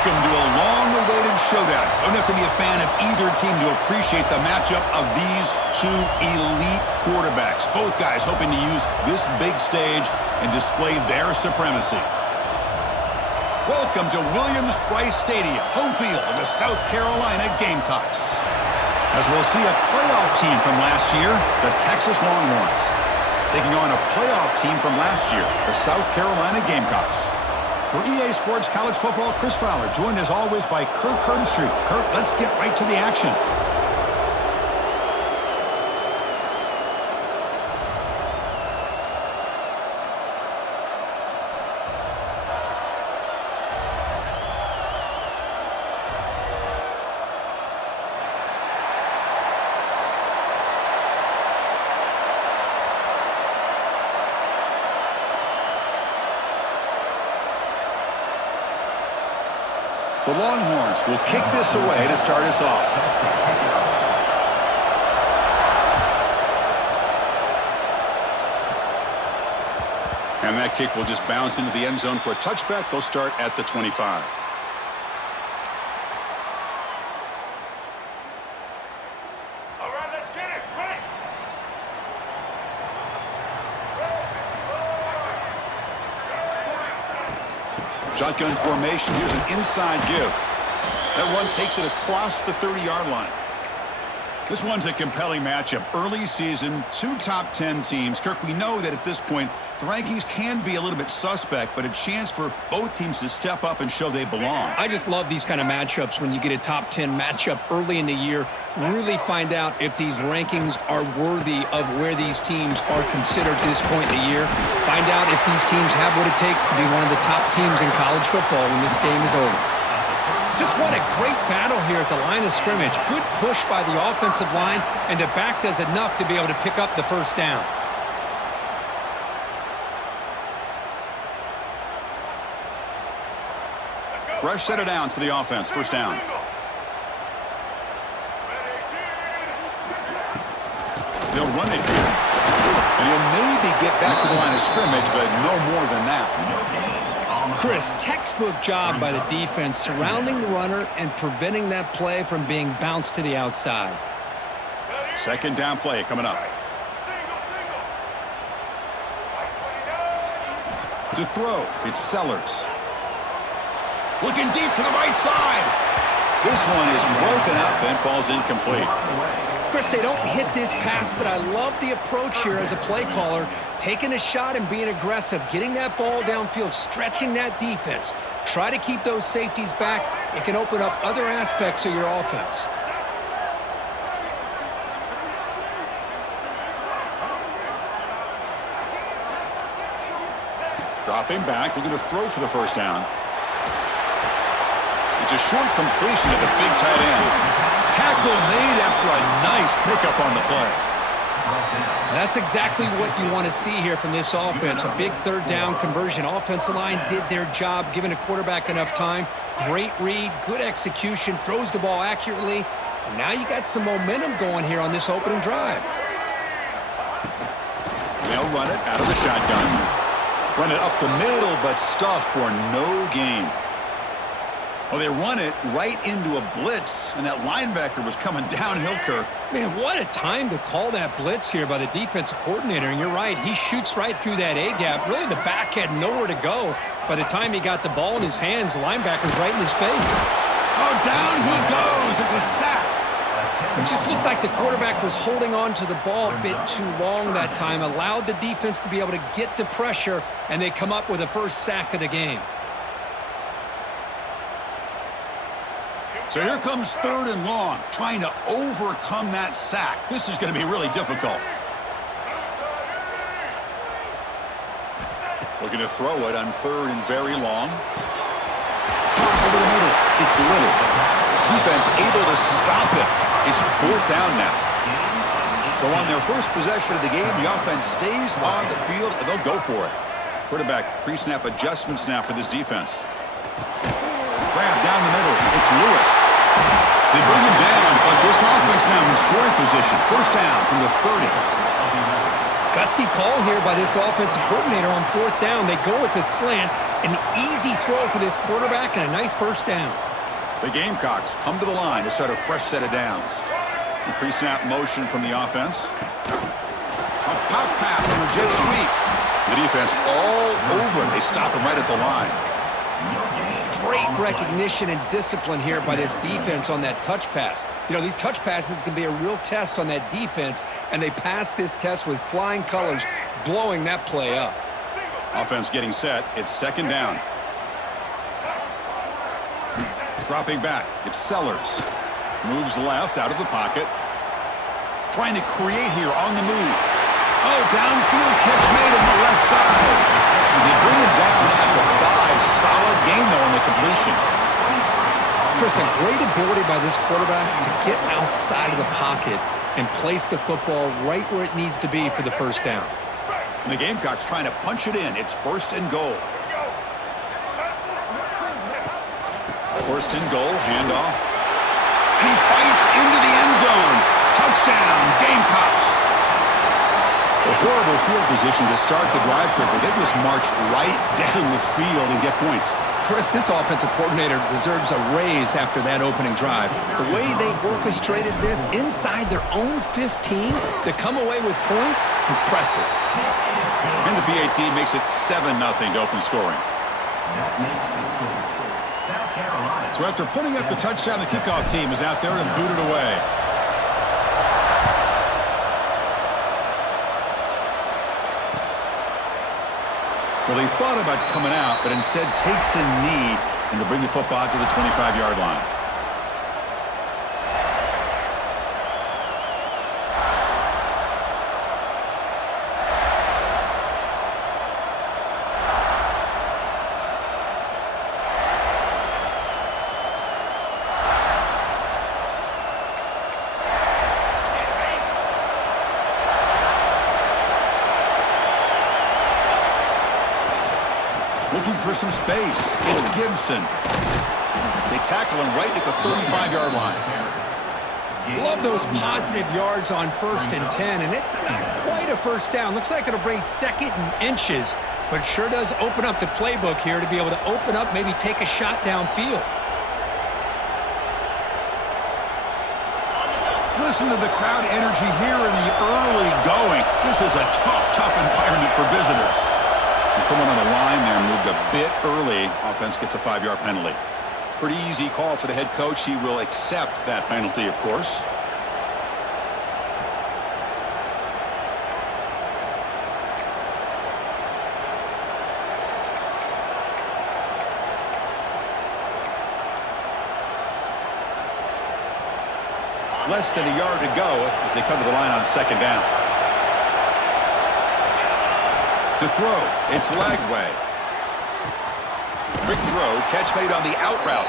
Welcome to a long-awaited showdown. You don't have to be a fan of either team to appreciate the matchup of these two elite quarterbacks. Both guys hoping to use this big stage and display their supremacy. Welcome to Williams-Brice Stadium, home field of the South Carolina Gamecocks. As we'll see a playoff team from last year, the Texas Longhorns, taking on a playoff team from last year, the South Carolina Gamecocks. For EA Sports College Football, Chris Fowler, joined as always by Kirk Herbstreit. Kirk, let's get right to the action. The Longhorns will kick this away to start us off. And that kick will just bounce into the end zone for a touchback. They'll start at the 25. All right, let's get it. Ready. Shotgun formation. Here's an inside give. That one takes it across the 30-yard line. This one's a compelling matchup. Early season, two top 10 teams. Kirk, we know that at this point, the rankings can be a little bit suspect, but a chance for both teams to step up and show they belong. I just love these kind of matchups when you get a top 10 matchup early in the year. Really find out if these rankings are worthy of where these teams are considered at this point in the year. Find out if these teams have what it takes to be one of the top teams in college football when this game is over. Just what a great battle here at the line of scrimmage. Good push by the offensive line, and the back does enough to be able to pick up the first down. Fresh set of downs for the offense. First down. They'll run it here. And he'll maybe get back to the line of scrimmage, but no more than that. Chris, textbook job by the defense surrounding the runner and preventing that play from being bounced to the outside. Second down play coming up. To throw, it's Sellers. Looking deep to the right side. This one is broken up and falls incomplete. Chris, they don't hit this pass, but I love the approach here as a play caller. Taking a shot and being aggressive, getting that ball downfield, stretching that defense. Try to keep those safeties back. It can open up other aspects of your offense. Dropping back, looking to throw for the first down. It's a short completion to the big tight end. Tackle made after a nice pickup on the play. That's exactly what you want to see here from this offense. A big third down conversion. Offensive line did their job, giving a quarterback enough time. Great read, good execution, throws the ball accurately. And now you got some momentum going here on this opening drive. They'll run it out of the shotgun. Run it up the middle, but stuff for no gain. Well, they run it right into a blitz, and that linebacker was coming downhill, Kirk. Man, what a time to call that blitz here by the defensive coordinator. And you're right, he shoots right through that A-gap. Really, the back had nowhere to go. By the time he got the ball in his hands, the linebacker's right in his face. Oh, down he goes. It's a sack. It just looked like the quarterback was holding on to the ball a bit too long that time, allowed the defense to be able to get the pressure, and they come up with the first sack of the game. So here comes third and long, trying to overcome that sack. This is going to be really difficult. Looking to throw it on third and very long. Over the middle, it's Little. Defense able to stop it. It's fourth down now. So on their first possession of the game, the offense stays on the field, and they'll go for it. Quarterback pre-snap adjustments now for this defense. Grab down the middle. It's Lewis. They bring him down, but this offense now in scoring position. First down from the 30. Gutsy call here by this offensive coordinator on fourth down. They go with a slant, an easy throw for this quarterback, and a nice first down. The Gamecocks come to the line to start a fresh set of downs. The pre-snap motion from the offense. A pop pass on the jet sweep. The defense all over it. They stop him right at the line. Great recognition and discipline here by this defense on that touch pass. You know, these touch passes can be a real test on that defense, and they pass this test with flying colors, blowing that play up. Offense getting set. It's second down. Dropping back. It's Sellers. Moves left out of the pocket. Trying to create here on the move. Oh, downfield catch made on the left side. They bring it down at the 5. Solid gain, though, on the completion. Chris, a great ability by this quarterback to get outside of the pocket and place the football right where it needs to be for the first down. And the Gamecocks trying to punch it in. It's first and goal. First and goal, handoff. And he fights into the end zone. Touchdown, Gamecocks. A horrible field position to start the drive, Clipper. They just march right down the field and get points. Chris, this offensive coordinator deserves a raise after that opening drive. The way they orchestrated this inside their own 15 to come away with points, impressive. And the PAT makes it 7-0 to open scoring. So after putting up the touchdown, the kickoff team is out there and booted away. Well, he thought about coming out, but instead takes a knee and to bring the football to the 25-yard line. Looking for some space. It's Gibson. They tackle him right at the 35-yard line. Love those positive yards on 1st and 10, and it's not quite a first down. Looks like it'll bring second and inches, but sure does open up the playbook here to be able to open up, maybe take a shot downfield. Listen to the crowd energy here in the early going. This is a tough environment for visitors. And someone on the line there moved a bit early. Offense gets a 5-yard penalty. Pretty easy call for the head coach. He will accept that penalty, of course. Less than a yard to go as they come to the line on second down. To throw, it's Lagway. Quick throw, catch made on the out route.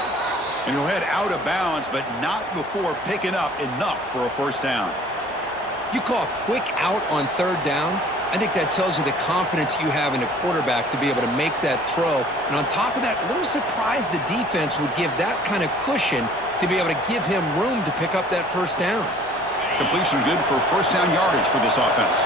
And he'll head out of bounds, but not before picking up enough for a first down. You call a quick out on 3rd down? I think that tells you the confidence you have in a quarterback to be able to make that throw. And on top of that, a little surprised the defense would give that kind of cushion to be able to give him room to pick up that first down. Completion good for first down yardage for this offense.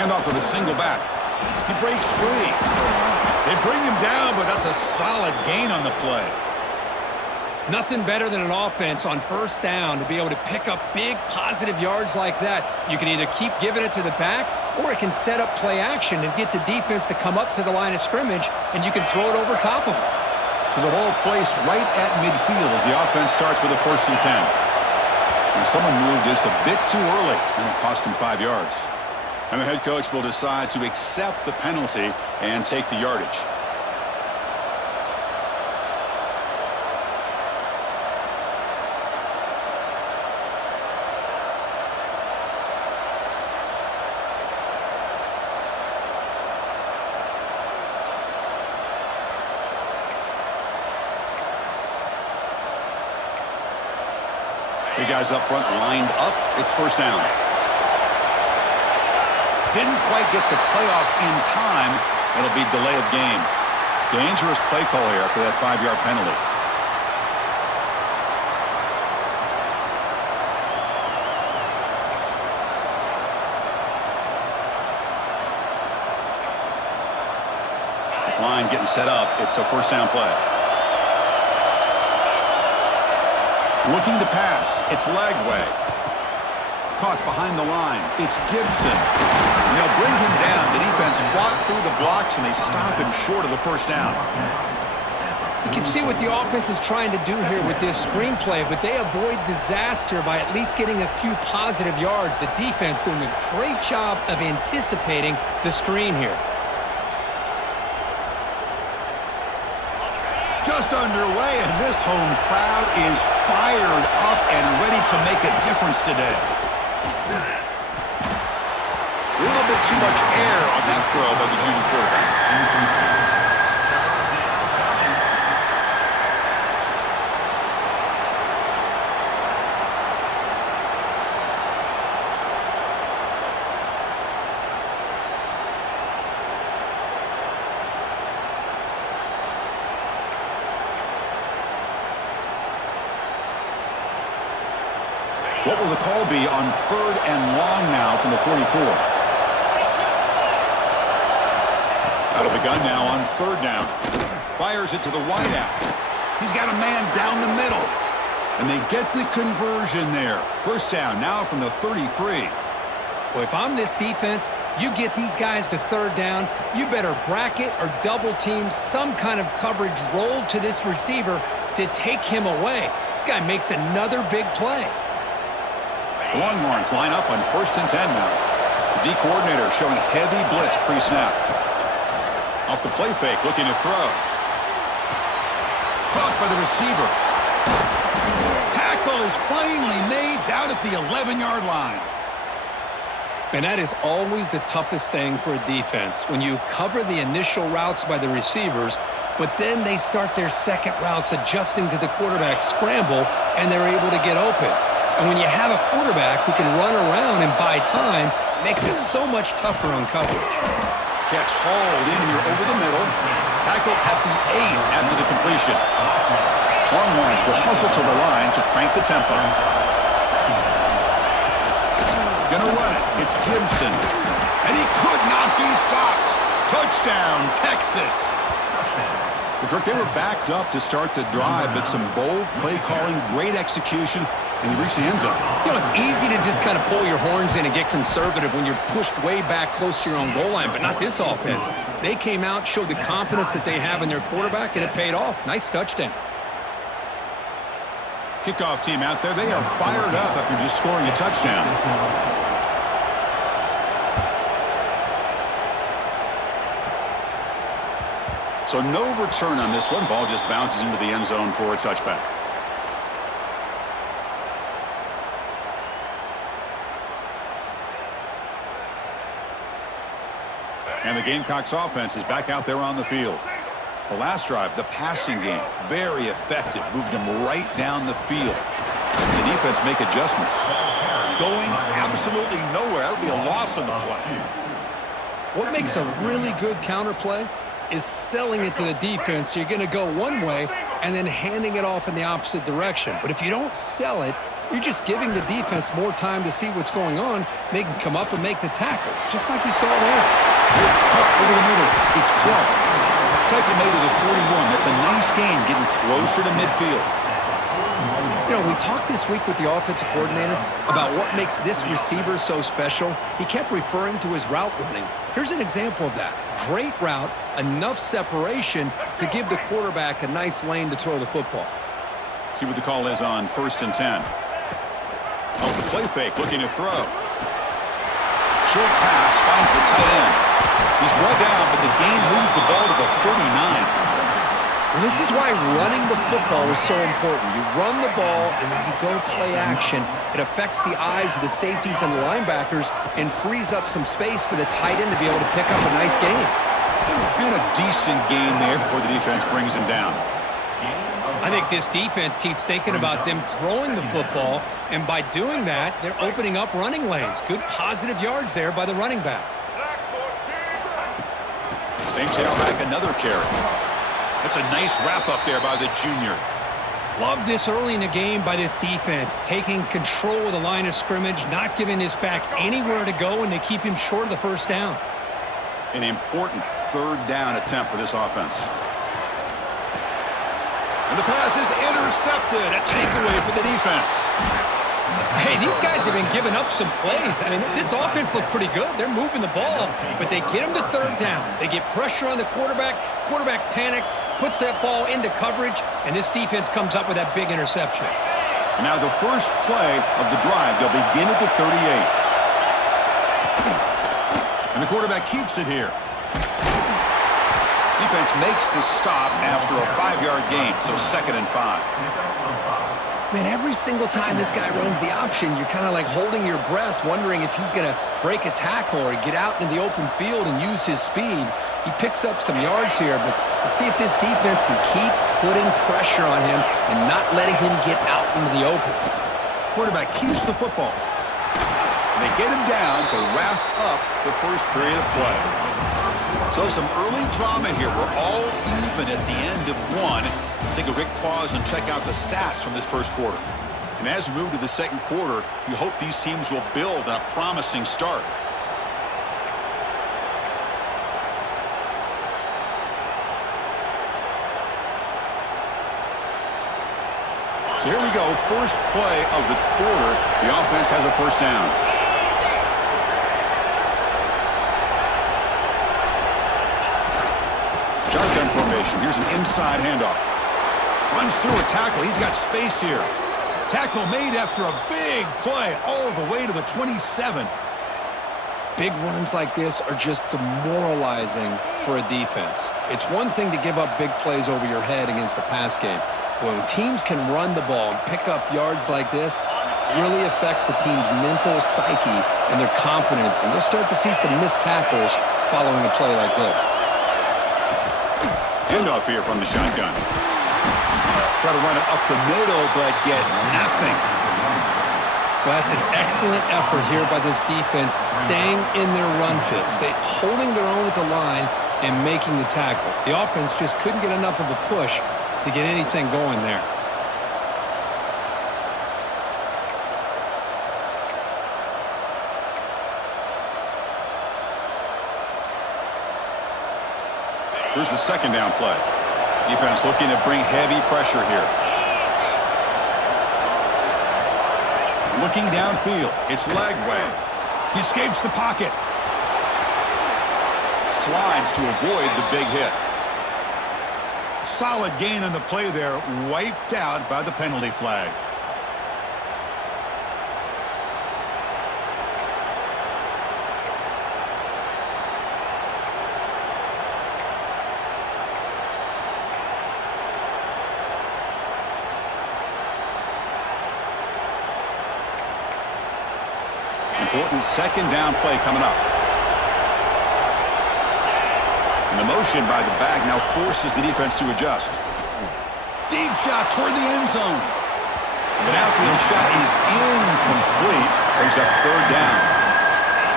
Handoff to the single back. He breaks free. They bring him down, but that's a solid gain on the play. Nothing better than an offense on first down to be able to pick up big positive yards like that. You can either keep giving it to the back, or it can set up play action and get the defense to come up to the line of scrimmage, and you can throw it over top of them. So the ball placed right at midfield as the offense starts with a 1st and 10. And someone moved just a bit too early, and it cost him 5 yards. And the head coach will decide to accept the penalty and take the yardage. The guys up front lined up. It's first down. Didn't quite get the playoff in time. It'll be delay of game. Dangerous play call here after that 5-yard penalty. This line getting set up. It's a first down play. Looking to pass. It's Lagway. Caught behind the line. It's Gibson. And they'll bring him down. The defense fought through the blocks, and they stop him short of the first down. You can see what the offense is trying to do here with this screenplay, but they avoid disaster by at least getting a few positive yards. The defense doing a great job of anticipating the screen here. Just underway, and this home crowd is fired up and ready to make a difference today. A little bit too much air on that throw by the junior quarterback. What will the call be on 3rd and long now from the 44? Out of the gun now on 3rd down. Fires it to the wideout. He's got a man down the middle. And they get the conversion there. First down now from the 33. Well, if I'm this defense, you get these guys to 3rd down, you better bracket or double team some kind of coverage rolled to this receiver to take him away. This guy makes another big play. Longhorns line up on 1st and 10 now. The D coordinator showing heavy blitz pre-snap. Off the play fake, looking to throw. Caught by the receiver. Tackle is finally made down at the 11-yard line. And that is always the toughest thing for a defense, when you cover the initial routes by the receivers, but then they start their second routes adjusting to the quarterback scramble, and they're able to get open. And when you have a quarterback who can run around and buy time, it makes it so much tougher on coverage. Catch hauled in here over the middle. Tackle at the 8 after the completion. Longhorns will hustle to the line to crank the tempo. Gonna run it. It's Gibson. And he could not be stopped. Touchdown, Texas. Well, Kirk, they were backed up to start the drive, but some bold play calling, great execution, and he reached the end zone. You know, it's easy to just kind of pull your horns in and get conservative when you're pushed way back close to your own goal line, but not this offense. They came out, showed the confidence that they have in their quarterback, and it paid off. Nice touchdown. Kickoff team out there. They are fired up after just scoring a touchdown. So no return on this one. Ball just bounces into the end zone for a touchback. And the Gamecocks offense is back out there on the field. The last drive, the passing game, very effective. Moved them right down the field. The defense make adjustments. Going absolutely nowhere. That would be a loss on the play. What makes a really good counterplay is selling it to the defense. So you're going to go one way and then handing it off in the opposite direction. But if you don't sell it, you're just giving the defense more time to see what's going on. They can come up and make the tackle, just like you saw there. Over the middle, it's Clark. Tackle made to the 41. That's a nice game, getting closer to midfield. You know, we talked this week with the offensive coordinator about what makes this receiver so special. He kept referring to his route running. Here's an example of that. Great route, enough separation to give the quarterback a nice lane to throw the football. See what the call is on 1st and 10. Off the play fake, looking to throw. Short pass, finds the tight end. He's brought down, but the game moves the ball to the 39. Well, this is why running the football is so important. You run the ball, and then you go play action. It affects the eyes of the safeties and the linebackers and frees up some space for the tight end to be able to pick up a nice gain. And a decent gain there before the defense brings him down. I think this defense keeps thinking about them throwing the football, and by doing that, they're opening up running lanes. Good positive yards there by the running back. Same tailback, another carry. That's a nice wrap-up there by the junior. Love this early in the game by this defense, taking control of the line of scrimmage, not giving this back anywhere to go, and they keep him short of the first down. An important third down attempt for this offense. And the pass is intercepted. A takeaway for the defense. Hey, these guys have been giving up some plays. I mean, this offense looked pretty good. They're moving the ball, but they get him to third down. They get pressure on the quarterback. Quarterback panics, puts that ball into coverage, and this defense comes up with that big interception. And now the first play of the drive, they'll begin at the 38. And the quarterback keeps it here. Defense makes the stop after a 5-yard gain, so 2nd and 5. Man, every single time this guy runs the option, you're kind of like holding your breath, wondering if he's going to break a tackle or get out into the open field and use his speed. He picks up some yards here, but let's see if this defense can keep putting pressure on him and not letting him get out into the open. Quarterback keeps the football. And they get him down to wrap up the first period of play. So some early drama here. We're all even at the end of one. Let's take a quick pause and check out the stats from this first quarter. And as we move to the second quarter, you hope these teams will build on a promising start. So here we go, first play of the quarter. The offense has a first down. Shotgun formation. Here's an inside handoff. Runs through a tackle. He's got space here. Tackle made after a big play all the way to the 27. Big runs like this are just demoralizing for a defense. It's one thing to give up big plays over your head against the pass game. When teams can run the ball and pick up yards like this, it really affects the team's mental psyche and their confidence. And you'll start to see some missed tackles following a play like this. Handoff here from the shotgun. Try to run it up the middle, but get nothing. Well, that's an excellent effort here by this defense, staying in their run fit, holding their own at the line and making the tackle. The offense just couldn't get enough of a push to get anything going there. Here's the second down play. Defense looking to bring heavy pressure here. Looking downfield. It's Lagway. He escapes the pocket. Slides to avoid the big hit. Solid gain on the play there. Wiped out by the penalty flag. Important second down play coming up. And the motion by the back now forces the defense to adjust. Deep shot toward the end zone. The outfield shot is incomplete. Brings up third down.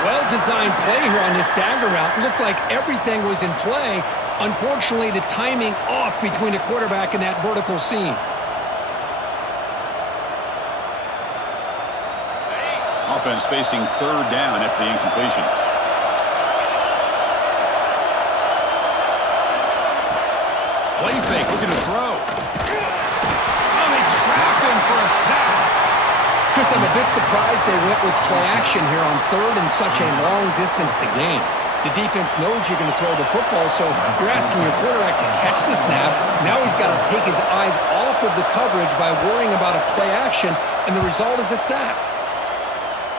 Well-designed play here on this dagger route. Looked like everything was in play. Unfortunately, the timing off between the quarterback and that vertical seam. Offense facing third down after the incompletion. Play fake, looking to throw. Oh, they trap him for a sack. Chris, I'm a bit surprised they went with play action here on third and such a long distance to gain. The defense knows you're going to throw the football, so you're asking your quarterback to catch the snap. Now he's got to take his eyes off of the coverage by worrying about a play action, and the result is a sack.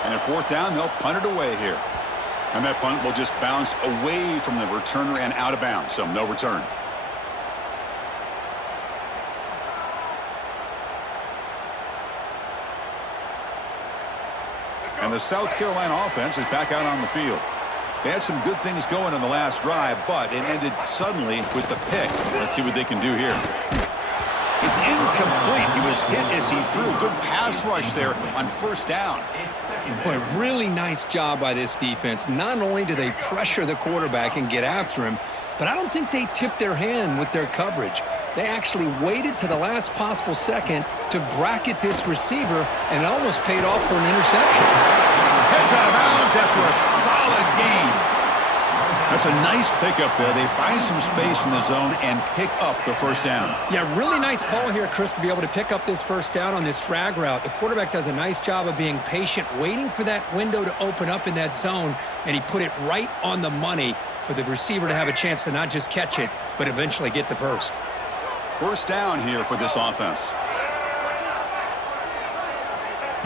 And at fourth down, they'll punt it away here. And that punt will just bounce away from the returner and out of bounds, so no return. And the South Carolina offense is back out on the field. They had some good things going on the last drive, but it ended suddenly with the pick. Let's see what they can do here. It's incomplete. He was hit as he threw. Good pass rush there on first down. Boy, really nice job by this defense. Not only do they pressure the quarterback and get after him, but I don't think they tipped their hand with their coverage. They actually waited to the last possible second to bracket this receiver, and it almost paid off for an interception. Heads out of bounds after a solid gain. That's a nice pickup there. They find some space in the zone and pick up the first down. Yeah, really nice call here, Chris, to be able to pick up this first down on this drag route. The quarterback does a nice job of being patient, waiting for that window to open up in that zone, and he put it right on the money for the receiver to have a chance to not just catch it, but eventually get the first. First down here for this offense.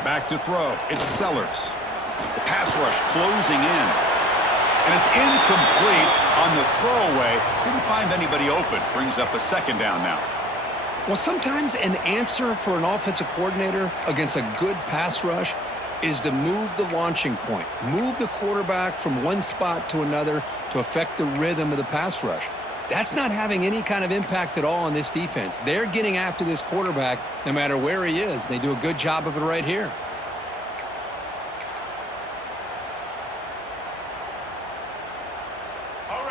Back to throw. It's Sellers. The pass rush closing in. And it's incomplete on the throwaway. Didn't find anybody open. Brings up a second down now. Well, sometimes an answer for an offensive coordinator against a good pass rush is to move the launching point. Move the quarterback from one spot to another to affect the rhythm of the pass rush. That's not having any kind of impact at all on this defense. They're getting after this quarterback no matter where he is. They do a good job of it right here.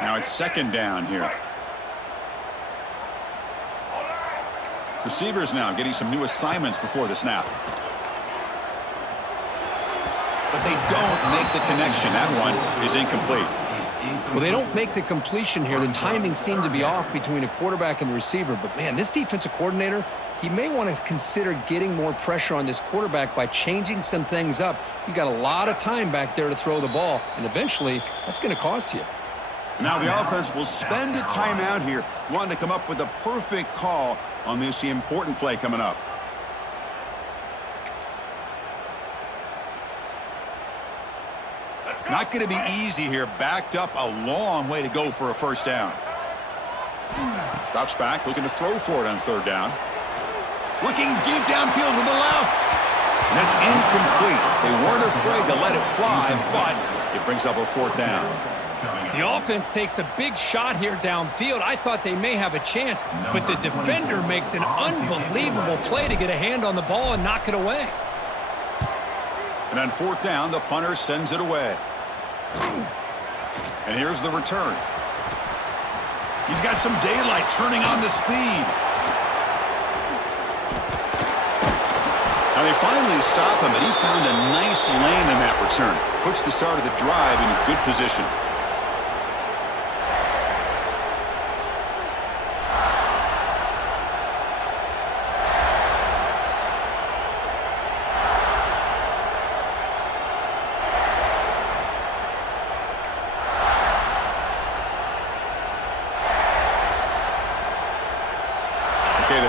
Now it's second down here. Receivers now getting some new assignments before the snap. But they don't make the connection. That one is incomplete. Well, they don't make the completion here. The timing seemed to be off between a quarterback and the receiver. But, man, this defensive coordinator, he may want to consider getting more pressure on this quarterback by changing some things up. He's got a lot of time back there to throw the ball, and eventually that's going to cost you. Now the offense will spend a timeout here, wanting to come up with a perfect call on this important play coming up. Not going to be easy here. Backed up a long way to go for a first down. Drops back, looking to throw for it on third down. Looking deep downfield to the left. And that's incomplete. They weren't afraid to let it fly, but it brings up a fourth down. The offense takes a big shot here downfield. I thought they may have a chance, but the defender makes an unbelievable play to get a hand on the ball and knock it away. And on fourth down, the punter sends it away. And here's the return. He's got some daylight turning on the speed. Now they finally stop him, but he found a nice lane in that return. Puts the start of the drive in good position.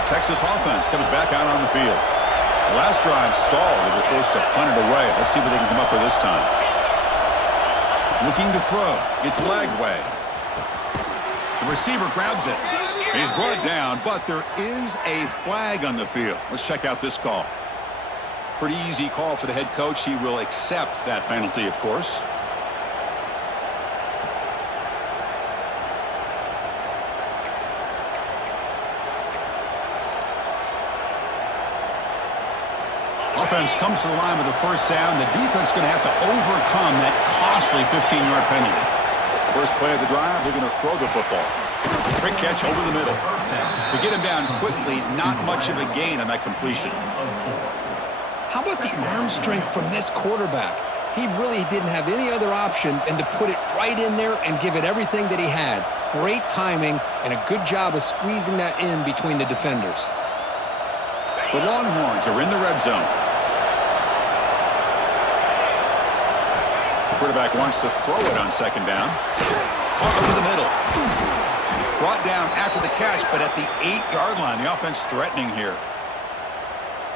Texas offense comes back out on the field. The last drive stalled. They were forced to punt it away. Let's see what they can come up with this time. Looking to throw. It's leg way. The receiver grabs it. He's brought down, but there is a flag on the field. Let's check out this call. Pretty easy call for the head coach. He will accept that penalty, of course. Offense comes to the line with the first down. The defense is going to have to overcome that costly 15-yard penalty. First play of the drive, they're going to throw the football. Quick catch over the middle. To get him down quickly, not much of a gain on that completion. How about the arm strength from this quarterback? He really didn't have any other option than to put it right in there and give it everything that he had. Great timing and a good job of squeezing that in between the defenders. The Longhorns are in the red zone. Quarterback wants to throw it on second down. Caught over the middle. Brought down after the catch, but at the 8-yard line. The offense threatening here.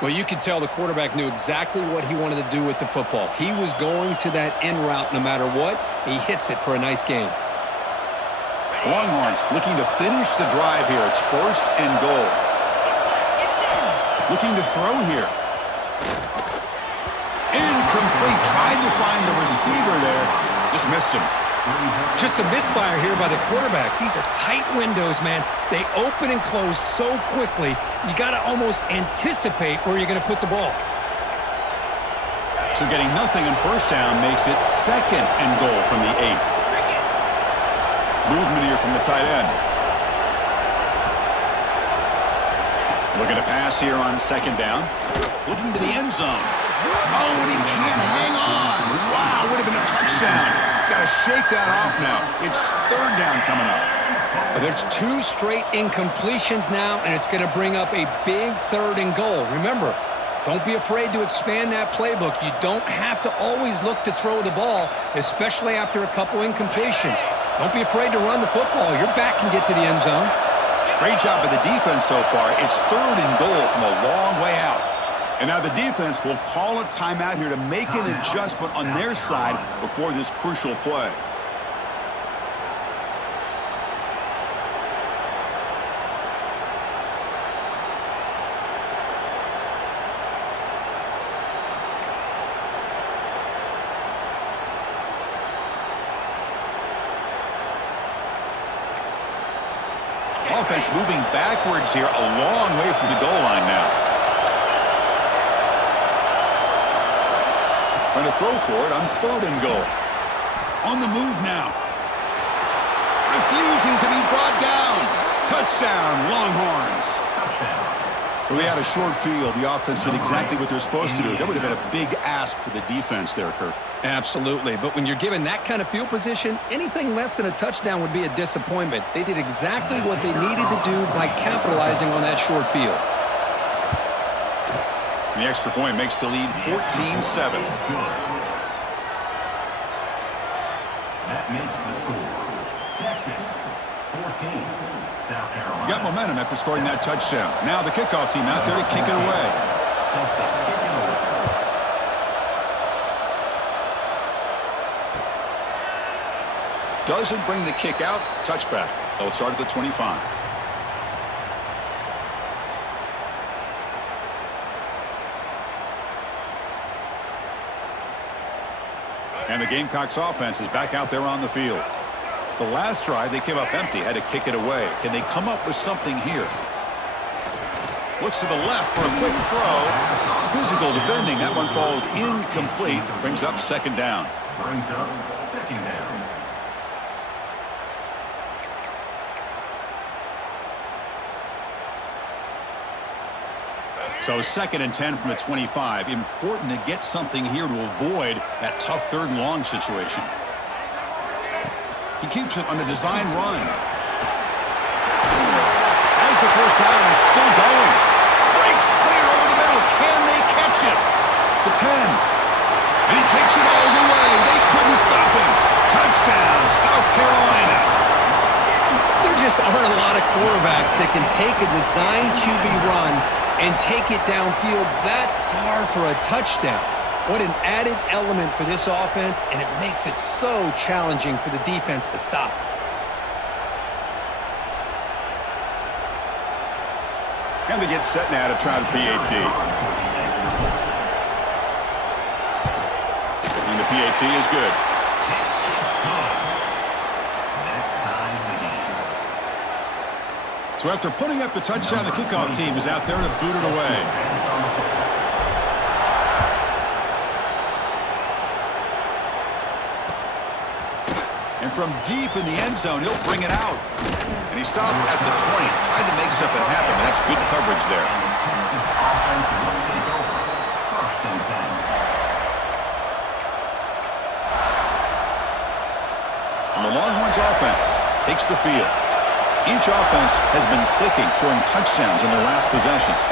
Well, you could tell the quarterback knew exactly what he wanted to do with the football. He was going to that in route no matter what. He hits it for a nice gain. Longhorns looking to finish the drive here. It's first and goal. Looking to throw here. Incomplete. Tried to find the receiver there. Just missed him. Just a misfire here by the quarterback. These are tight windows, man. They open and close so quickly. You got to almost anticipate where you're going to put the ball. So getting nothing on first down makes it second and goal from the 8. Movement here from the tight end. Looking to pass here on second down. Looking to the end zone. Oh, and he can't hang on. Wow, would have been a touchdown. Got to shake that off now. It's third down coming up. Well, there's 2 straight incompletions now, and it's going to bring up a big 3rd and goal. Remember, don't be afraid to expand that playbook. You don't have to always look to throw the ball, especially after a couple incompletions. Don't be afraid to run the football. Your back can get to the end zone. Great job by the defense so far. It's 3rd and goal from a long way out. And now the defense will call a timeout here to make an adjustment on their side before this crucial play. Offense moving backwards here, a long way from the goal line now. Trying to throw for it on 3rd and goal. On the move now. Refusing to be brought down. Touchdown, Longhorns. Well, they had a short field. The offense did exactly what they're supposed to do. That would have been a big ask for the defense there, Kirk. Absolutely, but when you're given that kind of field position, anything less than a touchdown would be a disappointment. They did exactly what they needed to do by capitalizing on that short field. The extra point makes the lead 14-7. That makes the score. Texas 14, South Carolina. Got momentum after scoring that touchdown. Now the kickoff team out there to kick it away. Doesn't bring the kick out. Touchback. They'll start at the 25. And the Gamecocks offense is back out there on the field. The last drive, they came up empty, had to kick it away. Can they come up with something here? Looks to the left for a quick throw. Physical defending. That one falls incomplete. Brings up second down. Brings up second down. So 2nd and 10 from the 25. Important to get something here to avoid that tough 3rd and long situation. He keeps it on a design run. As the first down is still going. Breaks clear over the middle. Can they catch him? The 10. And he takes it all the way. They couldn't stop him. Touchdown, South Carolina. There just aren't a lot of quarterbacks that can take a design QB run and take it downfield that far for a touchdown. What an added element for this offense, and it makes it so challenging for the defense to stop. And they get set now to try the PAT. And the PAT is good. So after putting up the touchdown, the kickoff team is out there to boot it away. And from deep in the end zone, he'll bring it out. And he stopped at the 20, trying to make something happen, but that's good coverage there. And the Longhorns offense takes the field. Each offense has been clicking, scoring touchdowns in their last possessions.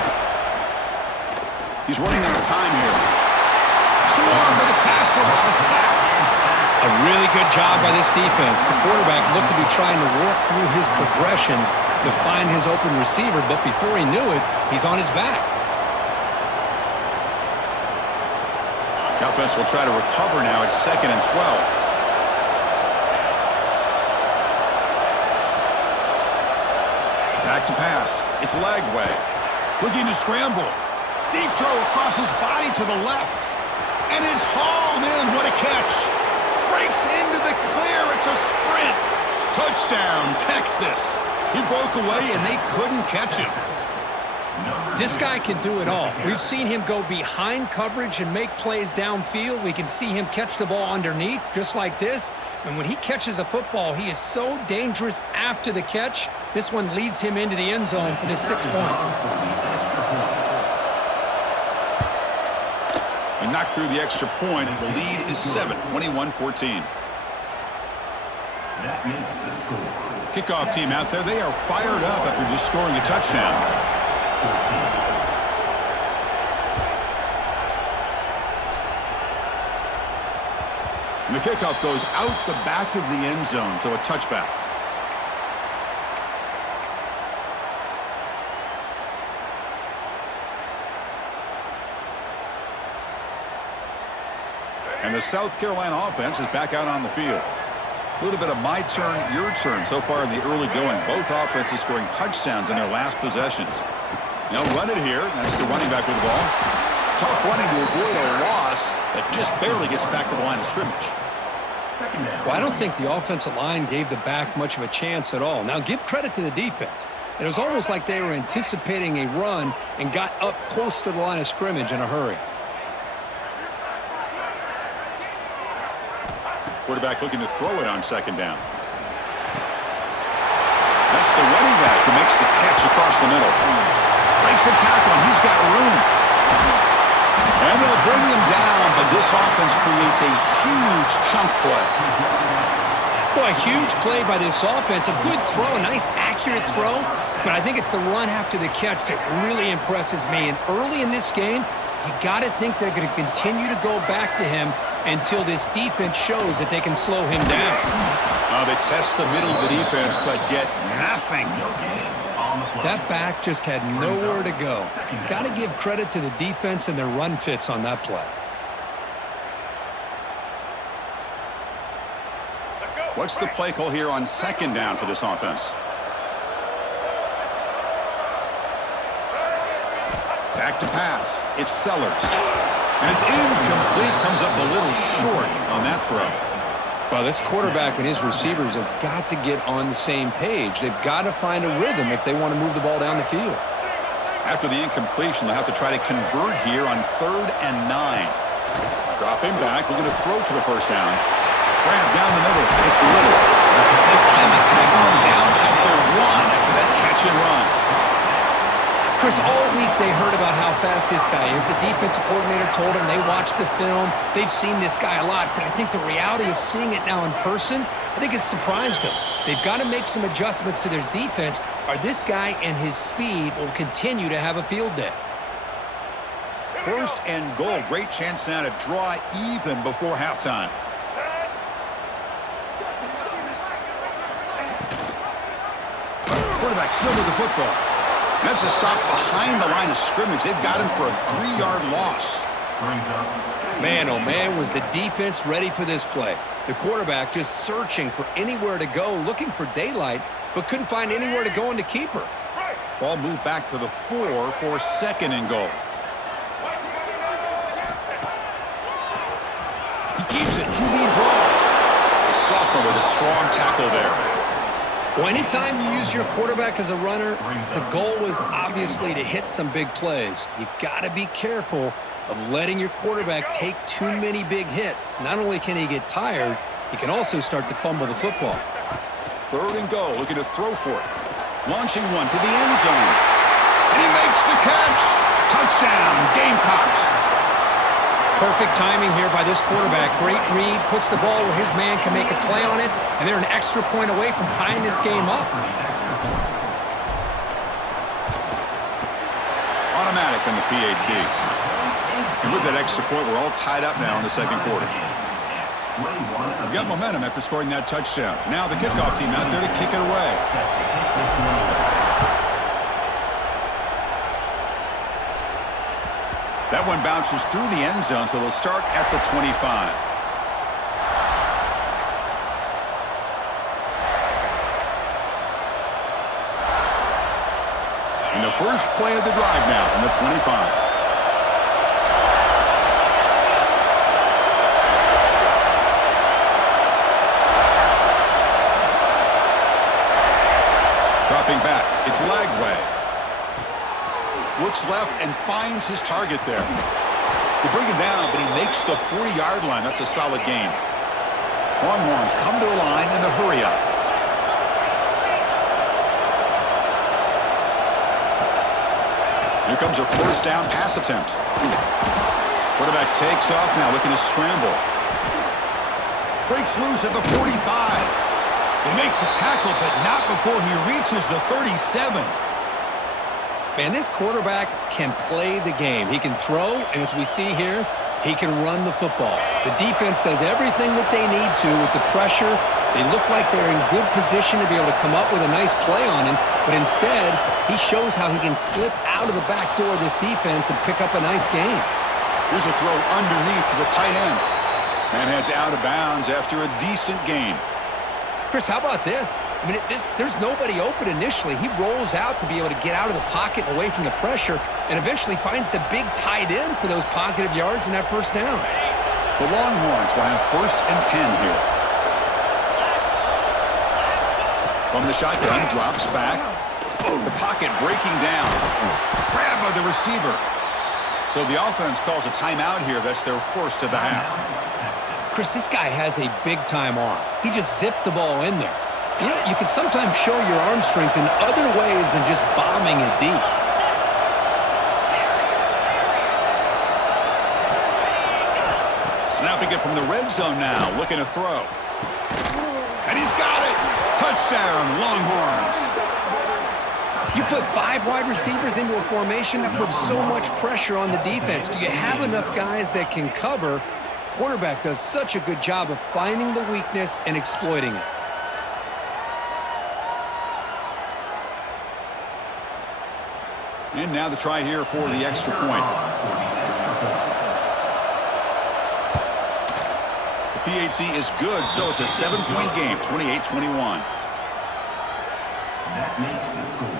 He's running out of time here. Swarmed by the pass rush, a sack. A really good job by this defense. The quarterback looked to be trying to work through his progressions to find his open receiver, but before he knew it, he's on his back. The offense will try to recover now at 2nd and 12. Back to pass. It's Lagway. Looking to scramble. Deep throw across his body to the left. And it's hauled in. What a catch. Breaks into the clear. It's a sprint. Touchdown, Texas. He broke away and they couldn't catch him. This guy can do it all. We've seen him go behind coverage and make plays downfield. We can see him catch the ball underneath just like this. And when he catches a football, he is so dangerous after the catch. This one leads him into the end zone for the 6 points. And knocked through the extra point. The lead is 7, 21-14. That makes the score. Kickoff team out there, they are fired up after just scoring a touchdown. 14. And the kickoff goes out the back of the end zone, so a touchback. And the South Carolina offense is back out on the field. A little bit of my turn, your turn so far in the early going. Both offenses scoring touchdowns in their last possessions. Now run it here. That's the running back with the ball. Tough running to avoid a loss that just barely gets back to the line of scrimmage. Well, I don't think the offensive line gave the back much of a chance at all. Now, give credit to the defense. It was almost like they were anticipating a run and got up close to the line of scrimmage in a hurry. Quarterback looking to throw it on second down. That's the running back who makes the catch across the middle. Breaks the tackle, and he's got room. And they'll bring him down, but this offense creates a huge chunk play. Boy, a huge play by this offense. A good throw, a nice accurate throw, but I think it's the run after the catch that really impresses me. And early in this game, you got to think they're going to continue to go back to him until this defense shows that they can slow him down. They test the middle of the defense, but get nothing. That back just had nowhere to go. Got to give credit to the defense and their run fits on that play. What's the play call here on second down for this offense? Back to pass. It's Sellers. And it's incomplete. Comes up a little short on that throw. Well, this quarterback and his receivers have got to get on the same page. They've got to find a rhythm if they want to move the ball down the field. After the incompletion, they'll have to try to convert here on 3rd and 9. Dropping back, looking to throw for the first down. Grab down the middle. It's Little. They finally tackle him down at the 1 after that catch and run. Chris, all week they heard about how fast this guy is. The defensive coordinator told them they watched the film. They've seen this guy a lot, but I think the reality of seeing it now in person, I think it's surprised them. They've got to make some adjustments to their defense, or this guy and his speed will continue to have a field day. 1st and goal. Great chance now to draw even before halftime. Quarterback still with the football. That's a stop behind the line of scrimmage. They've got him for a 3-yard loss. Man, oh man, was the defense ready for this play. The quarterback just searching for anywhere to go, looking for daylight, but couldn't find anywhere to go into keeper. Ball moved back to the 4 for 2nd and goal. He keeps it. QB draw. The sophomore with a strong tackle there. Well, anytime you use your quarterback as a runner, the goal is obviously to hit some big plays. You got to be careful of letting your quarterback take too many big hits. Not only can he get tired, he can also start to fumble the football. 3rd and goal, looking to throw for it. Launching one to the end zone. And he makes the catch. Touchdown, Gamecocks. Perfect timing here by this quarterback. Great read, puts the ball where his man can make a play on it, and they're an extra point away from tying this game up. Automatic on the PAT. And with that extra point, we're all tied up now in the 2nd quarter. We got momentum after scoring that touchdown. Now the kickoff team out there to kick it away. That one bounces through the end zone, so they'll start at the 25. And the first play of the drive now from the 25. Dropping back, it's Lagway. Looks left and finds his target there. They bring him down, but he makes the 40-yard line. That's a solid gain. Longhorns come to the line in the hurry-up. Here comes a first down pass attempt. Quarterback takes off now, looking to scramble. Breaks loose at the 45. They make the tackle, but not before he reaches the 37. Man, this quarterback can play the game. He can throw, and as we see here, he can run the football. The defense does everything that they need to with the pressure. They look like they're in good position to be able to come up with a nice play on him, but instead, he shows how he can slip out of the back door of this defense and pick up a nice gain. Here's a throw underneath to the tight end. Man heads out of bounds after a decent gain. Chris, how about this? I mean, there's nobody open initially. He rolls out to be able to get out of the pocket away from the pressure and eventually finds the big tight end for those positive yards in that first down. The Longhorns will have 1st and 10 here. From the shotgun, drops back. The pocket breaking down. Grab by the receiver. So the offense calls a timeout here. That's their first of the half. Chris, this guy has a big-time arm. He just zipped the ball in there. You know, you can sometimes show your arm strength in other ways than just bombing it deep. Snapping it from the red zone now, looking to throw. And he's got it! Touchdown, Longhorns! You put 5 wide receivers into a formation, that puts so much pressure on the defense. Do you have enough guys that can cover? Quarterback does such a good job of finding the weakness and exploiting it. And now the try here for the extra point. The PAT is good, so it's a 7-point game, 28-21. That makes the score.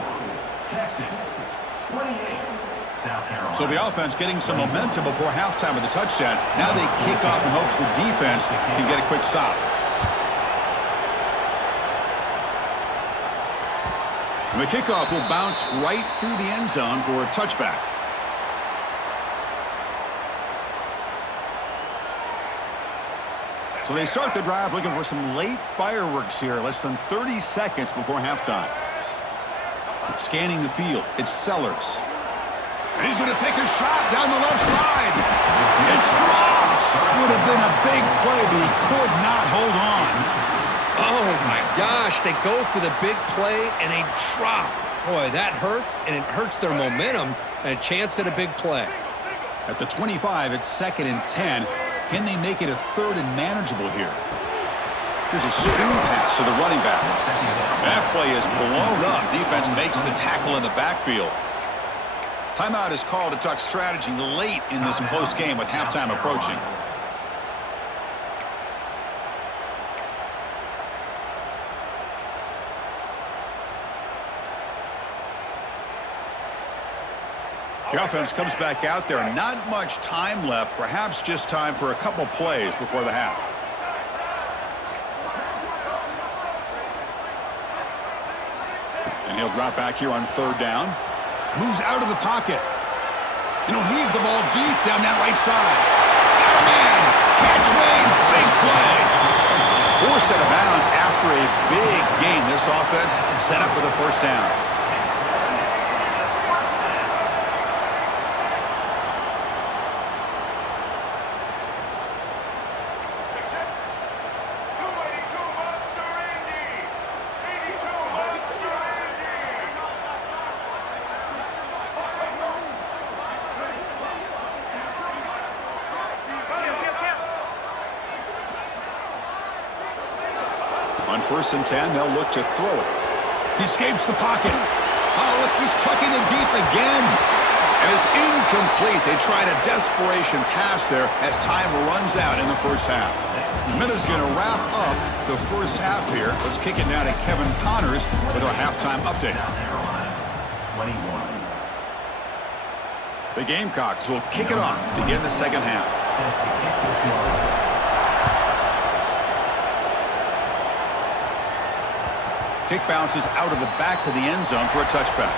Texas, 28. South Carolina. So the offense getting some momentum before halftime with the touchdown. Now they kick off in hopes the defense can get a quick stop. And the kickoff will bounce right through the end zone for a touchback. So they start the drive looking for some late fireworks here, less than 30 seconds before halftime. Scanning the field, it's Sellers. And he's going to take a shot down the left side. It's dropped. Would have been a big play, but he could not hold on. Oh, my gosh. They go for the big play, and they drop. Boy, that hurts, and it hurts their momentum and a chance at a big play. At the 25, it's 2nd and 10. Can they make it a 3rd and manageable here? Here's a screen pass to the running back. That play is blown up. Defense makes the tackle in the backfield. Timeout is called to talk strategy late in this close game with halftime approaching. The offense comes back out there. Not much time left. Perhaps just time for a couple plays before the half. And he'll drop back here on 3rd down. Moves out of the pocket. And he'll heave the ball deep down that right side. Got a man. Catch made. Big play. Forced out of bounds after a big gain. This offense set up with a 1st down. On 1st and 10, they'll look to throw it. He escapes the pocket. Oh, look, he's chucking it deep again. And it's incomplete. They tried a desperation pass there as time runs out in the first half. Minutes going to wrap up the first half here. Let's kick it now to Kevin Connors with our halftime update. South Carolina, 21. The Gamecocks will kick it off to begin the second half. Set to kick this one. Kick bounces out of the back of the end zone for a touchback.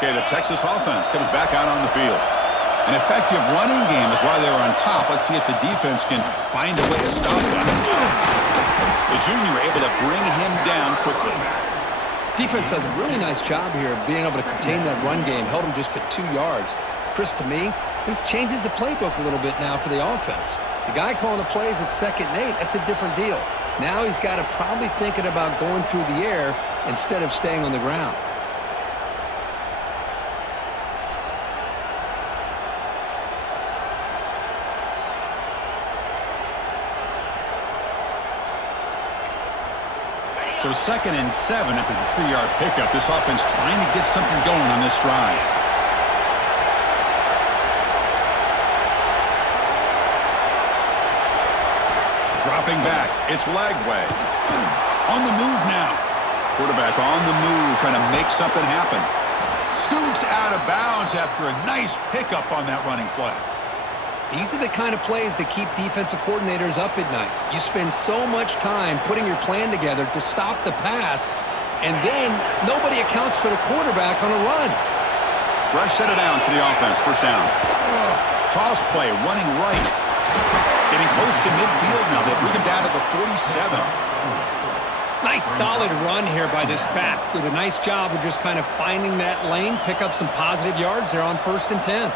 Okay, the Texas offense comes back out on the field. An effective running game is why they were on top. Let's see if the defense can find a way to stop that. The junior able to bring him down quickly. Defense does a really nice job here of being able to contain that run game. Held him just to 2 yards. Chris, to me, this changes the playbook a little bit now for the offense. The guy calling the plays at 2nd and 8, that's a different deal. Now he's got to probably thinking about going through the air instead of staying on the ground. So 2nd and 7 after the 3-yard pickup. This offense trying to get something going on this drive. Dropping back. It's Lagway. On the move now. Quarterback on the move, trying to make something happen. Scoots out of bounds after a nice pickup on that running play. These are the kind of plays that keep defensive coordinators up at night. You spend so much time putting your plan together to stop the pass, and then nobody accounts for the quarterback on a run. Fresh set of downs for the offense. First down. Toss play, running right. Getting close to midfield now. They bring him down to the 47. Nice solid run here by this back. Did a nice job of just kind of finding that lane, pick up some positive yards there on 1st and 10.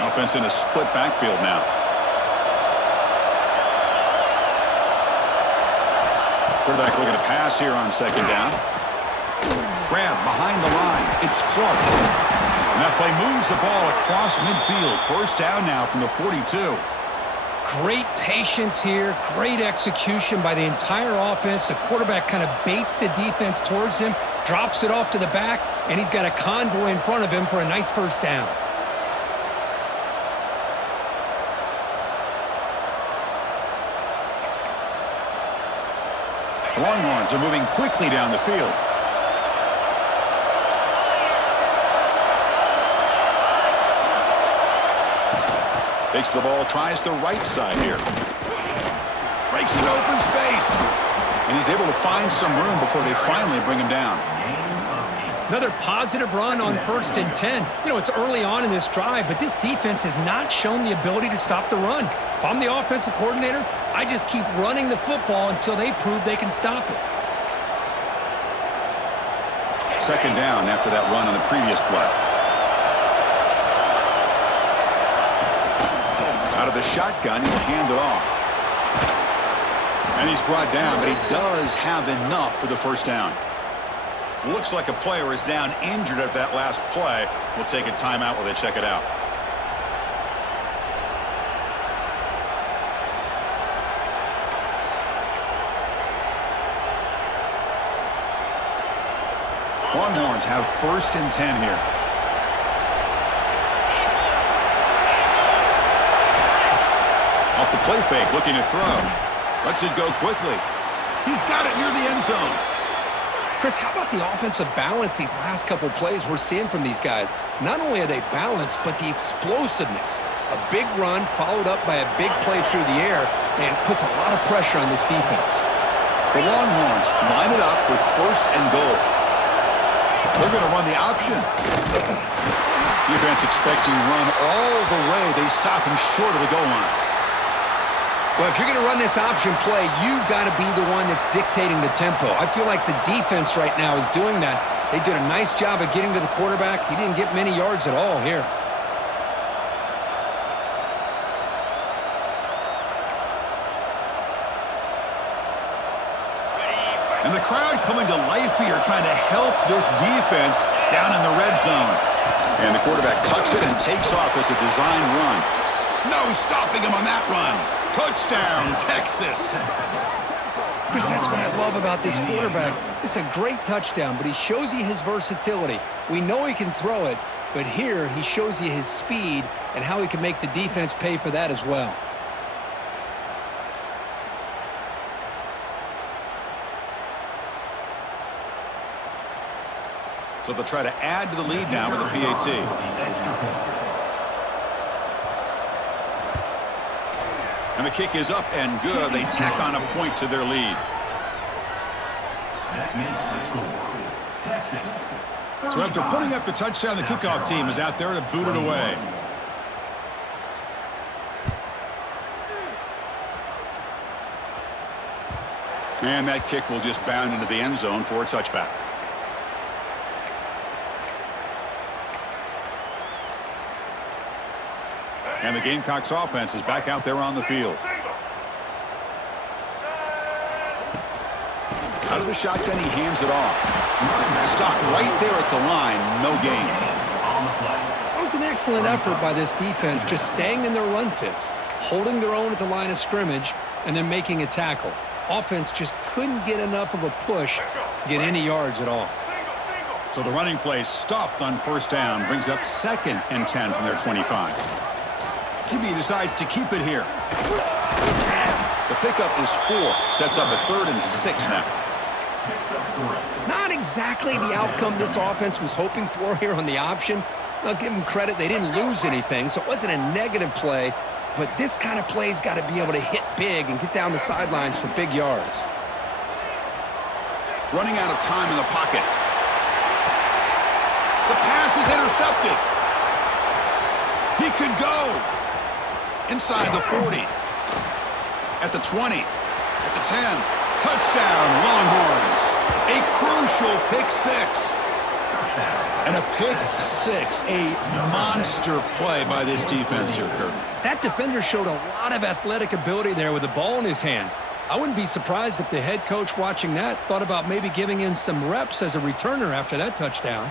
Offense in a split backfield now. Quarterback looking to pass here on 2nd down. Grab behind the line. It's Clark. And that play moves the ball across midfield. 1st down now from the 42. Great patience here. Great execution by the entire offense. The quarterback kind of baits the defense towards him, drops it off to the back, and he's got a convoy in front of him for a nice 1st down. Longhorns are moving quickly down the field. Takes the ball, tries the right side here. Breaks an open space. And he's able to find some room before they finally bring him down. Another positive run on 1st and 10. You know, it's early on in this drive, but this defense has not shown the ability to stop the run. If I'm the offensive coordinator, I just keep running the football until they prove they can stop it. 2nd down after that run on the previous play. Out of the shotgun, he'll hand it off. And he's brought down, but he does have enough for the 1st down. Looks like a player is down injured at that last play. We'll take a timeout while they check it out. Longhorns have 1st and 10 here. Off the play fake, looking to throw. Lets it go quickly. He's got it near the end zone. Chris, how about the offensive balance these last couple plays we're seeing from these guys? Not only are they balanced, but the explosiveness. A big run followed up by a big play through the air, and puts a lot of pressure on this defense. The Longhorns line it up with 1st and goal. They're going to run the option. Defense expecting run all the way. They stop him short of the goal line. Well, if you're going to run this option play, you've got to be the one that's dictating the tempo. I feel like the defense right now is doing that. They did a nice job of getting to the quarterback. He didn't get many yards at all here. And the crowd coming to life here, trying to help this defense down in the red zone. And the quarterback tucks it and takes off as a design run. No stopping him on that run. Touchdown, Texas. Chris, that's what I love about this quarterback. It's a great touchdown, but he shows you his versatility. We know he can throw it, but here he shows you his speed and how he can make the defense pay for that as well. So they'll try to add to the lead now with a PAT. And the kick is up and good. They tack on a point to their lead. That makes the score. Texas. So after putting up the touchdown, the kickoff team is out there to boot it away. And that kick will just bound into the end zone for a touchback. And the Gamecocks offense is back out there on the field. Out of the shotgun, he hands it off. Stopped right there at the line, no gain. That was an excellent effort by this defense, just staying in their run fits, holding their own at the line of scrimmage, and then making a tackle. Offense just couldn't get enough of a push to get any yards at all. So the running play stopped on first down, brings up 2nd and 10 from their 25. QB decides to keep it here. The pickup is 4, sets up a 3rd and 6 now. Not exactly the outcome this offense was hoping for here on the option. I'll give them credit, they didn't lose anything, so it wasn't a negative play. But this kind of play's got to be able to hit big and get down the sidelines for big yards. Running out of time in the pocket. The pass is intercepted. He could go. Inside the 40. At the 20. At the 10. Touchdown, Longhorns. A crucial pick 6. And a pick 6, a monster play by this defense here, Kirk. That defender showed a lot of athletic ability there with the ball in his hands. I wouldn't be surprised if the head coach watching that thought about maybe giving him some reps as a returner after that touchdown.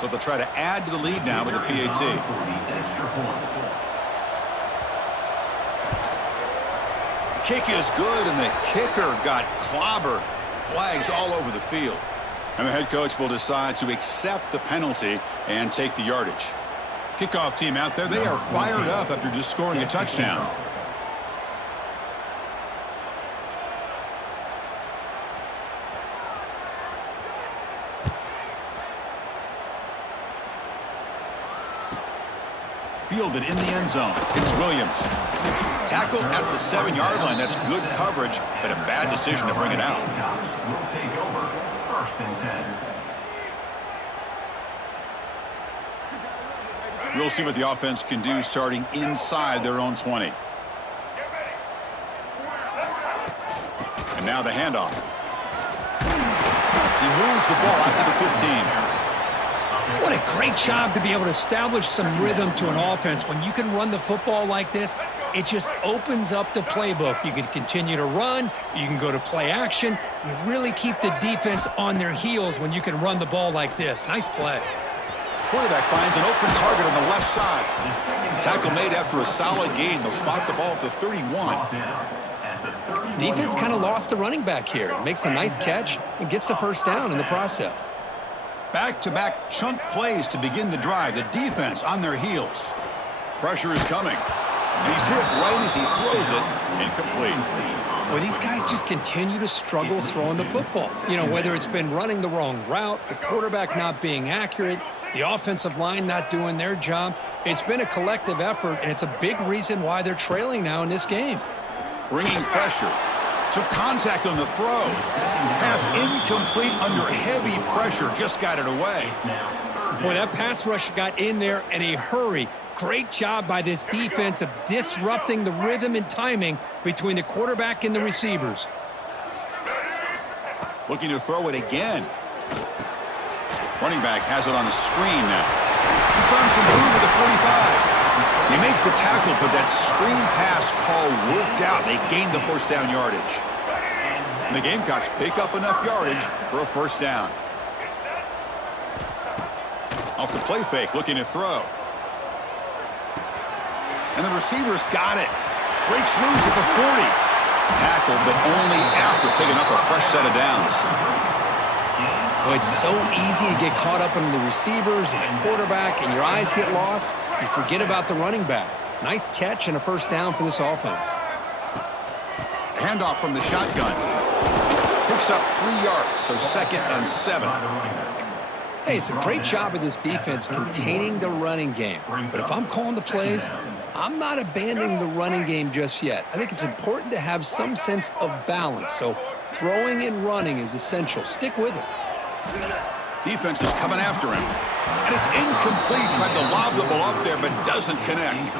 So they'll try to add to the lead now with a PAT. Kick is good, and the kicker got clobbered. Flags all over the field. And the head coach will decide to accept the penalty and take the yardage. Kickoff team out there, they are fired up after just scoring a touchdown. Fielded in the end zone. It's Williams. Tackle at the 7-yard line. That's good coverage, but a bad decision to bring it out. Will take over 1st and 10. We'll see what the offense can do starting inside their own 20. And now the handoff. He moves the ball out to the 15. What a great job to be able to establish some rhythm to an offense. When you can run the football like this, it just opens up the playbook. You can continue to run. You can go to play action. You really keep the defense on their heels when you can run the ball like this. Nice play. Quarterback finds an open target on the left side. Tackle made after a solid gain. They'll spot the ball at the 31. Defense kind of lost the running back here. Makes a nice catch and gets the first down in the process. Back-to-back chunk plays to begin the drive. The defense on their heels. Pressure is coming. And he's hit right as he throws it. Incomplete. Well, these guys just continue to struggle throwing the football. You know, whether it's been running the wrong route, the quarterback not being accurate, the offensive line not doing their job. It's been a collective effort, and it's a big reason why they're trailing now in this game. Bringing pressure. Took contact on the throw. Pass incomplete under heavy pressure. Just got it away. Boy, that pass rush got in there in a hurry. Great job by this defense of disrupting the rhythm and timing between the quarterback and the receivers. Looking to throw it again. Running back has it on the screen now. He's found some room at the 45. They make the tackle, but that screen pass call worked out. They gained the first down yardage. And the Gamecocks pick up enough yardage for a first down. Off the play fake, looking to throw. And the receiver's got it. Breaks loose at the 40. Tackled, but only after picking up a fresh set of downs. Well, it's so easy to get caught up in the receivers and the quarterback, and your eyes get lost. You forget about the running back. Nice catch and a first down for this offense. Handoff from the shotgun. Picks up 3 yards, so 2nd and 7. Hey, it's a great job of this defense containing the running game. But if I'm calling the plays, I'm not abandoning the running game just yet. I think it's important to have some sense of balance. So throwing and running is essential. Stick with it. Defense is coming after him. And it's incomplete. Tried to lob the ball up there, but doesn't connect.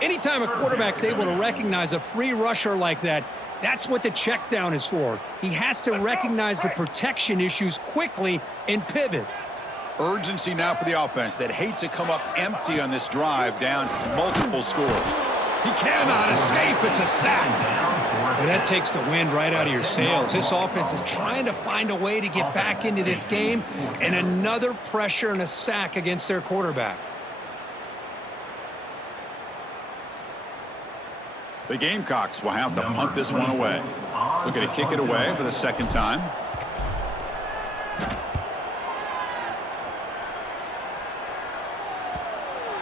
Anytime a quarterback's able to recognize a free rusher like that, that's what the check down is for. He has to recognize the protection issues quickly and pivot. Urgency now for the offense. They'd hate to come up empty on this drive, down multiple scores. He cannot escape. It's a sack. Well, that takes the wind right out of your sails. This offense is trying to find a way to get back into this game, and another pressure and a sack against their quarterback. The Gamecocks will have to punt this one away. Looking to kick it away for the second time.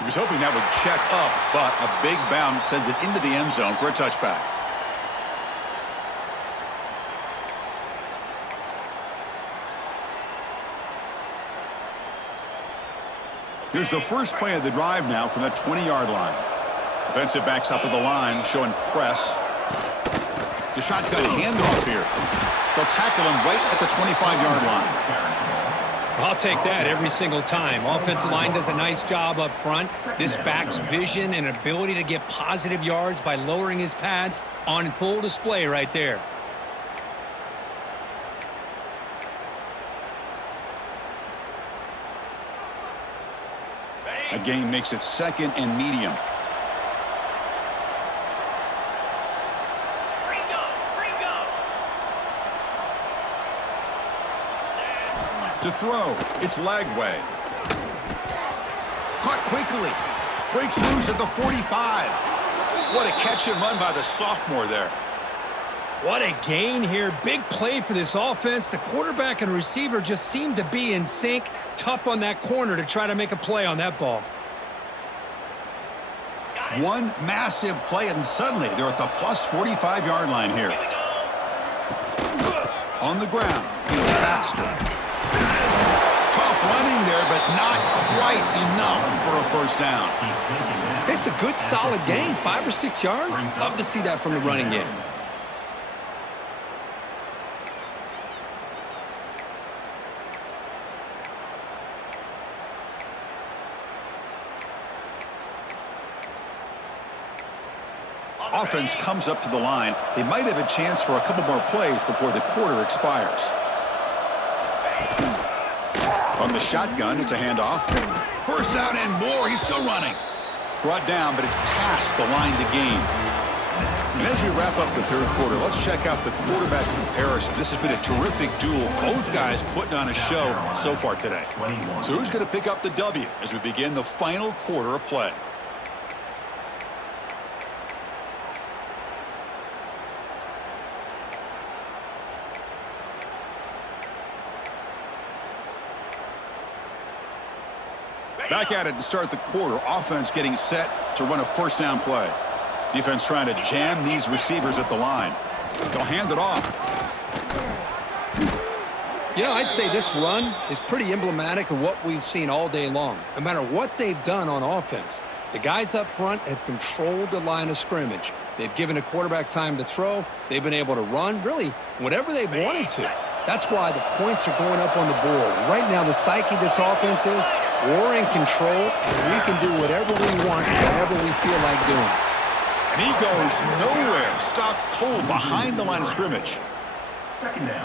He was hoping that would check up, but a big bounce sends it into the end zone for a touchback. Here's the first play of the drive now from the 20-yard line. Defensive backs up at the line, showing press. The shotgun handoff here. They'll tackle him right at the 25-yard line. I'll take that every single time. Offensive line does a nice job up front. This back's vision and ability to get positive yards by lowering his pads on full display right there. A gain makes it second and medium. To throw, it's Lagway. Caught quickly. Breaks loose at the 45. What a catch and run by the sophomore there. What a gain here. Big play for this offense. The quarterback and receiver just seem to be in sync. Tough on that corner to try to make a play on that ball. One massive play, and suddenly they're at the plus 45-yard line here. On the ground, he's Baxter. Tough running there, but not quite enough for a first down. It's a good, solid gain. 5 or 6 yards. Love to see that from the running game. Offense comes up to the line. They might have a chance for a couple more plays before the quarter expires. On the shotgun, it's a handoff. First down and more. He's still running. Brought down, but it's past the line to gain. And as we wrap up the third quarter, let's check out the quarterback comparison. This has been a terrific duel. Both guys putting on a show so far today. So who's going to pick up the W as we begin the final quarter of play? Back at it to start the quarter. Offense getting set to run a first down play. Defense trying to jam these receivers at the line. They'll hand it off. You know, I'd say this run is pretty emblematic of what we've seen all day long. No matter what they've done on offense, the guys up front have controlled the line of scrimmage. They've given a quarterback time to throw. They've been able to run, really, whatever they've wanted to. That's why the points are going up on the board. Right now, the psyche of this offense is we're in control, and we can do whatever we want, whatever we feel like doing. And he goes nowhere. Stopped cold behind the line of scrimmage.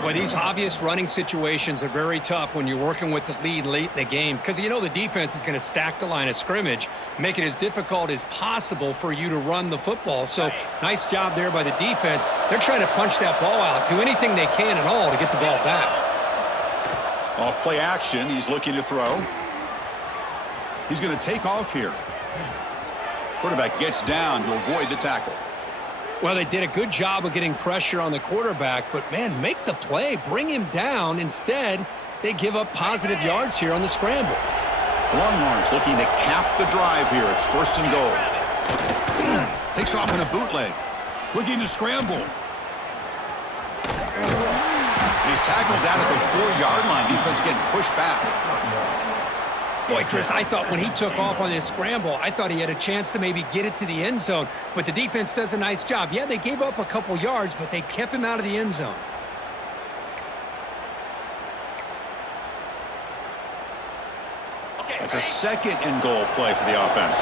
But these obvious running situations are very tough when you're working with the lead late in the game because you know the defense is going to stack the line of scrimmage, make it as difficult as possible for you to run the football. So nice job there by the defense. They're trying to punch that ball out, do anything they can at all to get the ball back. Off play action, he's looking to throw. He's going to take off here. Quarterback gets down to avoid the tackle. Well, they did a good job of getting pressure on the quarterback, but, man, make the play. Bring him down. Instead, they give up positive yards here on the scramble. Longhorns looking to cap the drive here. It's first and goal. Takes off in a bootleg. Looking to scramble. He's tackled down at the 4-yard line. Defense getting pushed back. Boy, Chris, I thought when he took off on this scramble, I thought he had a chance to maybe get it to the end zone. But the defense does a nice job. Yeah, they gave up a couple yards, but they kept him out of the end zone. It's a second and goal play for the offense.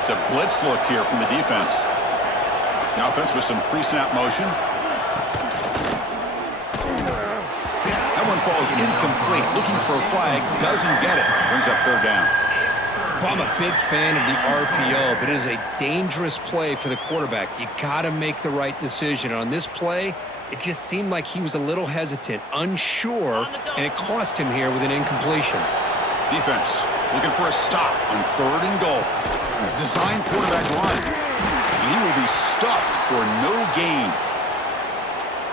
It's a blitz look here from the defense. The offense with some pre-snap motion. That one falls incomplete. Looking for a flag. Doesn't get it. Brings up third down. Well, I'm a big fan of the RPO, but it is a dangerous play for the quarterback. You got to make the right decision. On this play, it just seemed like he was a little hesitant, unsure, and it cost him here with an incompletion. Defense looking for a stop on third and goal. Design quarterback run. And he will be stuffed for no gain.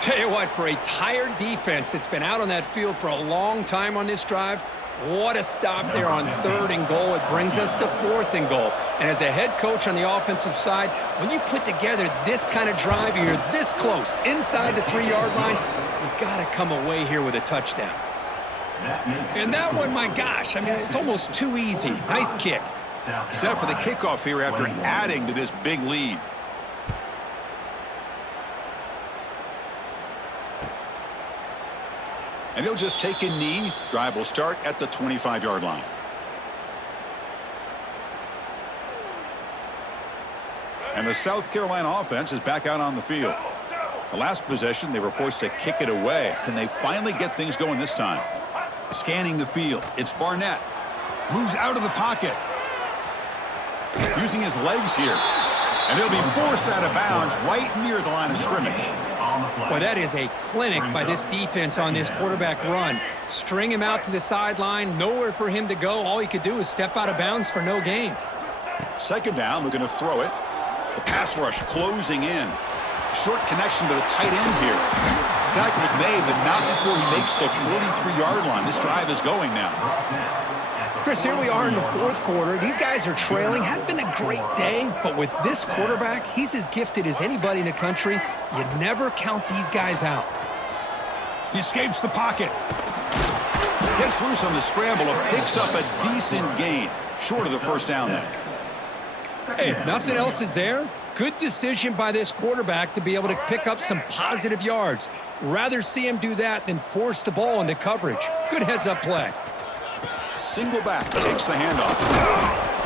Tell you what, for a tired defense that's been out on that field for a long time on this drive, what a stop there on third and goal. It brings us to fourth and goal. And as a head coach on the offensive side, when you put together this kind of drive, you're this close, inside the 3-yard line, you got to come away here with a touchdown. And that one, my gosh, I mean, it's almost too easy. Nice kick. Set for the kickoff here after adding to this big lead. And he'll just take a knee. Drive will start at the 25-yard line. And the South Carolina offense is back out on the field. The last possession, they were forced to kick it away. Can they finally get things going this time? Scanning the field. It's Barnett. Moves out of the pocket. Using his legs here. And he'll be forced out of bounds right near the line of scrimmage. Boy, that is a clinic by this defense on this quarterback run. String him out to the sideline, nowhere for him to go. All he could do is step out of bounds for no gain. Second down, we're going to throw it. The pass rush closing in. Short connection to the tight end here. Tackle's made, but not before he makes the 43-yard line. This drive is going now. Chris, here we are in the fourth quarter. These guys are trailing. Hadn't been a great day, but with this quarterback, he's as gifted as anybody in the country. You never count these guys out. He escapes the pocket. Gets loose on the scramble and picks up a decent gain. Short of the first down there. Hey, if nothing else is there, good decision by this quarterback to be able to pick up some positive yards. Rather see him do that than force the ball into coverage. Good heads-up play. Single back takes the handoff.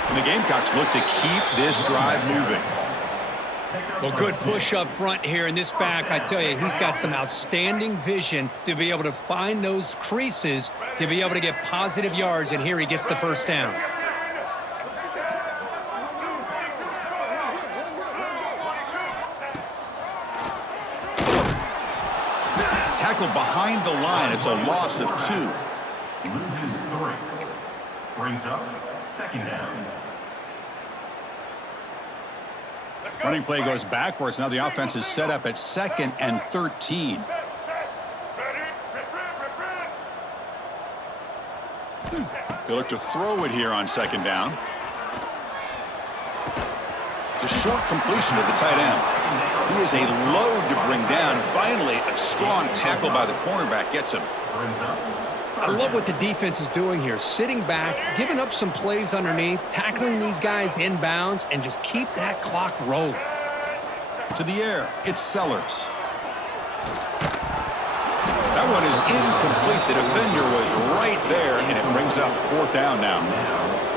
And the Gamecocks look to keep this drive moving. Well, good push up front here in this back. I tell you, he's got some outstanding vision to be able to find those creases, to be able to get positive yards, and here he gets the first down. Tackle behind the line. It's a loss of 2. Loses 3. Brings up second down. Running play goes backwards. Now the offense is set up at 2nd and 13. They look to throw it here on 2nd down. It's a short completion to the tight end. He is a load to bring down. Finally, a strong tackle by the cornerback gets him. I love what the defense is doing here. Sitting back, giving up some plays underneath, tackling these guys inbounds, and just keep that clock rolling. To the air, it's Sellers. That one is incomplete. The defender was right there, and it brings up 4th down now.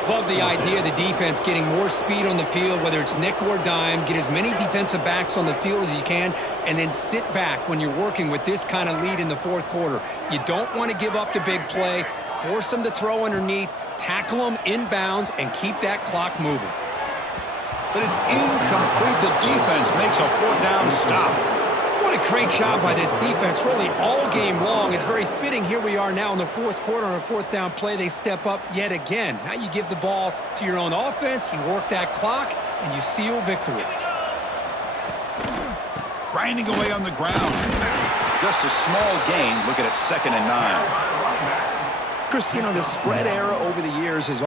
Love the idea of the defense getting more speed on the field, whether it's nickel or dime, get as many defensive backs on the field as you can, and then sit back when you're working with this kind of lead in the fourth quarter. You don't want to give up the big play, force them to throw underneath, tackle them inbounds, and keep that clock moving. But it's incomplete. The defense makes a 4th down stop. What a great job by this defense, really all game long. It's very fitting. Here we are now in the fourth quarter on a 4th down play. They step up yet again. Now you give the ball to your own offense, you work that clock, and you seal victory. Grinding away on the ground. Just a small gain. Look at it, 2nd and 9. Chris, you know, the spread era over the years has